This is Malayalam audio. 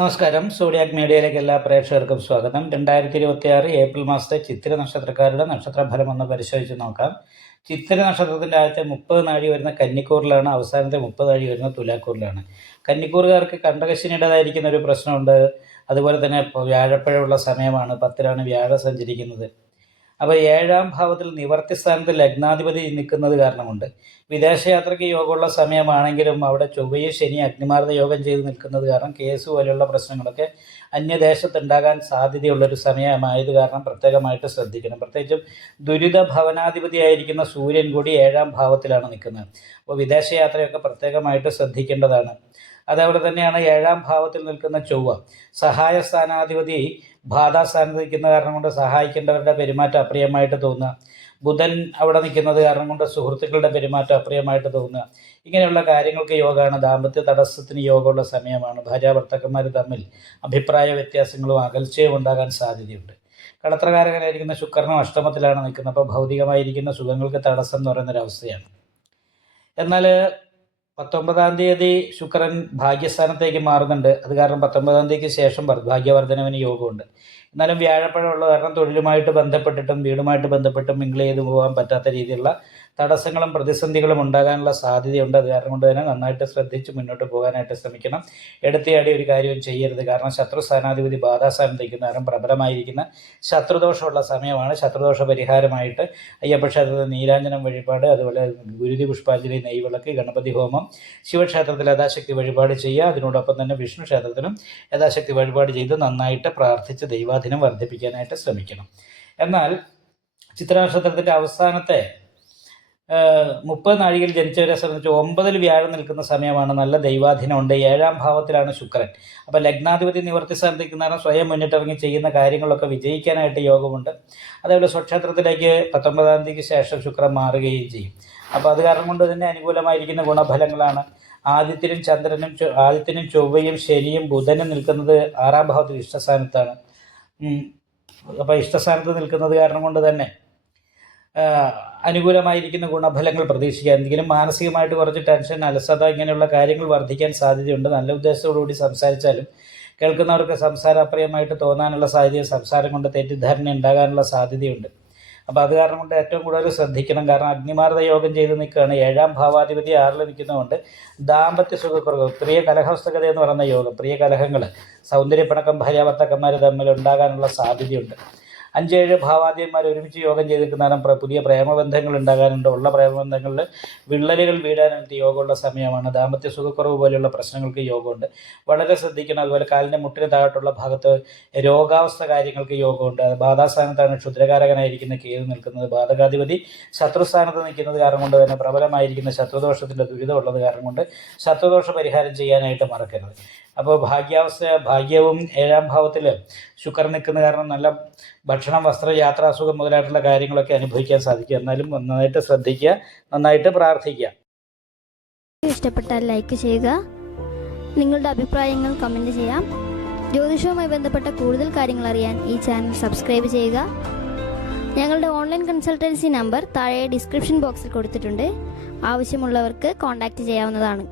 നമസ്കാരം. സോഡിയാക് മീഡിയയിലേക്ക് എല്ലാ പ്രേക്ഷകർക്കും സ്വാഗതം. 2026 ഏപ്രിൽ മാസത്തെ ചിത്തിര നക്ഷത്രക്കാരുടെ നക്ഷത്രഫലം ഒന്ന് പരിശോധിച്ച് നോക്കാം. ചിത്തിര നക്ഷത്രത്തിൻ്റെ ആദ്യത്തെ 30 നാഴി വരുന്ന കന്നിക്കൂറിലാണ്, അവസാനത്തെ 30 നാഴി വരുന്ന തുലാക്കൂറിലാണ്. കന്നിക്കൂറുകാർക്ക് കണ്ടകശനിയുടേതായിരിക്കുന്ന ഒരു പ്രശ്നമുണ്ട്. അതുപോലെ തന്നെ ഇപ്പോൾ വ്യാഴപ്പഴമുള്ള സമയമാണ്, 10ലാണ് വ്യാഴം സഞ്ചരിക്കുന്നത്. അപ്പോൾ 7ാം ഭാവത്തിൽ നിവർത്തി സ്ഥാനത്ത് ലഗ്നാധിപതി നിൽക്കുന്നത് കാരണമുണ്ട് വിദേശയാത്രയ്ക്ക് യോഗമുള്ള സമയമാണെങ്കിലും അവിടെ ചൊവ്വയും ശനി അഗ്നിമാർദ്ദ യോഗം ചെയ്ത് നിൽക്കുന്നത് കാരണം കേസ് പോലെയുള്ള പ്രശ്നങ്ങളൊക്കെ അന്യദേശത്തുണ്ടാകാൻ സാധ്യതയുള്ളൊരു സമയമായത് കാരണം പ്രത്യേകമായിട്ട് ശ്രദ്ധിക്കണം. പ്രത്യേകിച്ചും ദുരിത ഭവനാധിപതിയായിരിക്കുന്ന സൂര്യൻ കൂടി 7ാം ഭാവത്തിലാണ് നിൽക്കുന്നത്. അപ്പോൾ വിദേശയാത്രയൊക്കെ പ്രത്യേകമായിട്ട് ശ്രദ്ധിക്കേണ്ടതാണ്. അതേപോലെ തന്നെയാണ് 7ാം ഭാവത്തിൽ നിൽക്കുന്ന ചൊവ്വ സഹായ സ്ഥാനാധിപതി ബാധാസ്ഥാനത്ത് നിൽക്കുന്ന കാരണം കൊണ്ട് സഹായിക്കേണ്ടവരുടെ പെരുമാറ്റം അപ്രിയമായിട്ട് തോന്നുക. ബുധൻ അവിടെ നിൽക്കുന്നത് കാരണം കൊണ്ട് സുഹൃത്തുക്കളുടെ പെരുമാറ്റം അപ്രിയമായിട്ട് തോന്നുക. ഇങ്ങനെയുള്ള കാര്യങ്ങൾക്ക് യോഗമാണ്. ദാമ്പത്യ തടസ്സത്തിന് യോഗമുള്ള സമയമാണ്. ഭാര്യാഭർത്താക്കന്മാർ തമ്മിൽ അഭിപ്രായ വ്യത്യാസങ്ങളും അകൽച്ചയും ഉണ്ടാകാൻ സാധ്യതയുണ്ട്. കളത്രകാരകനായിരിക്കുന്ന ശുക്രനും അഷ്ടമത്തിലാണ് നിൽക്കുന്നത്. അപ്പോൾ ഭൗതികമായിരിക്കുന്ന സുഖങ്ങൾക്ക് തടസ്സം എന്ന് പറയുന്നൊരവസ്ഥയാണ്. എന്നാൽ 19-ാം തീയതി ശുക്രൻ ഭാഗ്യസ്ഥാനത്തേക്ക് മാറുന്നുണ്ട്. അത് കാരണം 19-ാം തീയതിക്ക് ശേഷം ഭാഗ്യവർദ്ധനവിന് യോഗമുണ്ട്. എന്നാലും വ്യാഴപ്പഴമുള്ള കാരണം തൊഴിലുമായിട്ട് ബന്ധപ്പെട്ടിട്ടും വീടുമായിട്ട് ബന്ധപ്പെട്ടും മിങ്കിൾ ചെയ്ത് പോകാൻ പറ്റാത്ത രീതിയിലുള്ള തടസ്സങ്ങളും പ്രതിസന്ധികളും ഉണ്ടാകാനുള്ള സാധ്യതയുണ്ട്. അത് കാരണം കൊണ്ട് തന്നെ നന്നായിട്ട് ശ്രദ്ധിച്ച് മുന്നോട്ട് പോകാനായിട്ട് ശ്രമിക്കണം. എടുത്തിയാടി ഒരു കാര്യവും ചെയ്യരുത്. കാരണം ശത്രു സ്ഥാനാധിപതി ബാധാസ്ഥാനത്ത് നിൽക്കുന്ന കാരണം പ്രബലമായിരിക്കുന്ന ശത്രുദോഷമുള്ള സമയമാണ്. ശത്രുദോഷ പരിഹാരമായിട്ട് അയ്യപ്പക്ഷേത്രത്തിൽ നീരാഞ്ജനം വഴിപാട്, അതുപോലെ ഗുരുതി പുഷ്പാഞ്ജലി, നെയ്വിളക്ക്, ഗണപതി ഹോമം, ശിവക്ഷേത്രത്തിൽ യഥാശക്തി വഴിപാട് ചെയ്യുക. അതിനോടൊപ്പം തന്നെ വിഷ്ണു ക്ഷേത്രത്തിലും യഥാശക്തി വഴിപാട് ചെയ്ത് നന്നായിട്ട് പ്രാർത്ഥിച്ച് ദൈവാധീനം വർദ്ധിപ്പിക്കാനായിട്ട് ശ്രമിക്കണം. എന്നാൽ ചിത്രനക്ഷത്രത്തിൻ്റെ അവസാനത്തെ 30 നാഴികയിൽ ജനിച്ചവരെ സംബന്ധിച്ച് 9-ൽ വ്യാഴം നിൽക്കുന്ന സമയമാണ്. നല്ല ദൈവാധീനമുണ്ട്. 7ാം ഭാവത്തിലാണ് ശുക്രൻ. അപ്പോൾ ലഗ്നാധിപതി നിവർത്തി സ്ഥാനത്ത് നിൽക്കുന്ന സ്വയം മുന്നിട്ടിറങ്ങി ചെയ്യുന്ന കാര്യങ്ങളൊക്കെ വിജയിക്കാനായിട്ട് യോഗമുണ്ട്. അതേപോലെ സ്വക്ഷേത്രത്തിലേക്ക് 19-ാം തീയതിക്ക് ശേഷം ശുക്രൻ മാറുകയും ചെയ്യും. അപ്പോൾ അത് കാരണം കൊണ്ട് തന്നെ അനുകൂലമായിരിക്കുന്ന ഗുണഫലങ്ങളാണ്. ആദിത്യനും ചൊവ്വയും ശനിയും ബുധനും നിൽക്കുന്നത് 6ാം ഭാവത്തിൽ ഇഷ്ടസ്ഥാനത്താണ്. അപ്പോൾ ഇഷ്ടസ്ഥാനത്ത് നിൽക്കുന്നത് കാരണം കൊണ്ട് തന്നെ അനുകൂലമായിരിക്കുന്ന ഗുണഫലങ്ങൾ പ്രതീക്ഷിക്കുക. എന്തെങ്കിലും മാനസികമായിട്ട് കുറച്ച് ടെൻഷൻ, അലസത ഇങ്ങനെയുള്ള കാര്യങ്ങൾ വർദ്ധിക്കാൻ സാധ്യതയുണ്ട്. നല്ല ഉദ്ദേശത്തോടുകൂടി സംസാരിച്ചാലും കേൾക്കുന്നവർക്ക് സംസാരം അപ്രിയമായിട്ട് തോന്നാനുള്ള സാധ്യത, സംസാരം കൊണ്ട് തെറ്റിദ്ധാരണ ഉണ്ടാകാനുള്ള സാധ്യതയുണ്ട്. അപ്പോൾ അത് കാരണം കൊണ്ട് ഏറ്റവും കൂടുതൽ ശ്രദ്ധിക്കണം. കാരണം അഗ്നിമാർദ്ദ യോഗം ചെയ്ത് നിൽക്കുകയാണ്. 7ാം ഭാവാധിപതി 6ൽ നിൽക്കുന്നതുകൊണ്ട് ദാമ്പത്യ സുഖക്കുറവ്, പ്രിയ കലഹസ്തകത എന്ന് പറയുന്ന യോഗം, പ്രിയ കലഹങ്ങൾ, സൗന്ദര്യപ്പിണക്കം ഭാര്യാഭർത്താക്കന്മാർ തമ്മിൽ ഉണ്ടാകാനുള്ള സാധ്യതയുണ്ട്. 5-7 ഭാവാധിപന്മാർ ഒരുമിച്ച് യോഗം ചെയ്തിരിക്കുന്ന പുതിയ പ്രേമബന്ധങ്ങൾ ഉണ്ടാകാനുണ്ട്. ഉള്ള പ്രേമബന്ധങ്ങളിൽ വിള്ളലുകൾ വീഴാനായിട്ട് യോഗമുള്ള സമയമാണ്. ദാമ്പത്യ സുഖക്കുറവ് പോലെയുള്ള പ്രശ്നങ്ങൾക്ക് യോഗമുണ്ട്. വളരെ ശ്രദ്ധിക്കണം. അതുപോലെ കാലിൻ്റെ മുട്ടിന് താഴോട്ടുള്ള ഭാഗത്ത് രോഗാവസ്ഥ കാര്യങ്ങൾക്ക് യോഗമുണ്ട്. ബാധാസ്ഥാനത്താണ് ക്ഷുദ്രകാരകനായിരിക്കുന്ന കേതു നിൽക്കുന്നത്. ബാധകാധിപതി ശത്രുസ്ഥാനത്ത് നിൽക്കുന്നത് കാരണം കൊണ്ട് തന്നെ പ്രബലമായിരിക്കുന്ന ശത്രുദോഷത്തിൻ്റെ ദുരിതമുള്ളത് കാരണം കൊണ്ട് ശത്രുദോഷ പരിഹാരം ചെയ്യാനായിട്ട് മറക്കരുത്. അപ്പോൾ ഭാഗ്യവും 7ാം ഭാവത്തിൽ ശുക്രൻ നിൽക്കുന്ന കാരണം നല്ല ഭക്ഷണം, വസ്ത്ര, യാത്രാസുഖം മുതലായിട്ടുള്ള കാര്യങ്ങളൊക്കെ അനുഭവിക്കാൻ സാധിക്കും. എന്നാലും നന്നായിട്ട് ശ്രദ്ധിക്കുക, നന്നായിട്ട് പ്രാർത്ഥിക്കുക. ഇഷ്ടപ്പെട്ടാൽ ലൈക്ക് ചെയ്യുക. നിങ്ങളുടെ അഭിപ്രായങ്ങൾ കമൻറ്റ് ചെയ്യാം. ജ്യോതിഷവുമായി ബന്ധപ്പെട്ട കൂടുതൽ കാര്യങ്ങൾ അറിയാൻ ഈ ചാനൽ സബ്സ്ക്രൈബ് ചെയ്യുക. ഞങ്ങളുടെ ഓൺലൈൻ കൺസൾട്ടൻസി നമ്പർ താഴെ ഡിസ്ക്രിപ്ഷൻ ബോക്സിൽ കൊടുത്തിട്ടുണ്ട്. ആവശ്യമുള്ളവർക്ക് കോൺടാക്റ്റ് ചെയ്യാവുന്നതാണ്.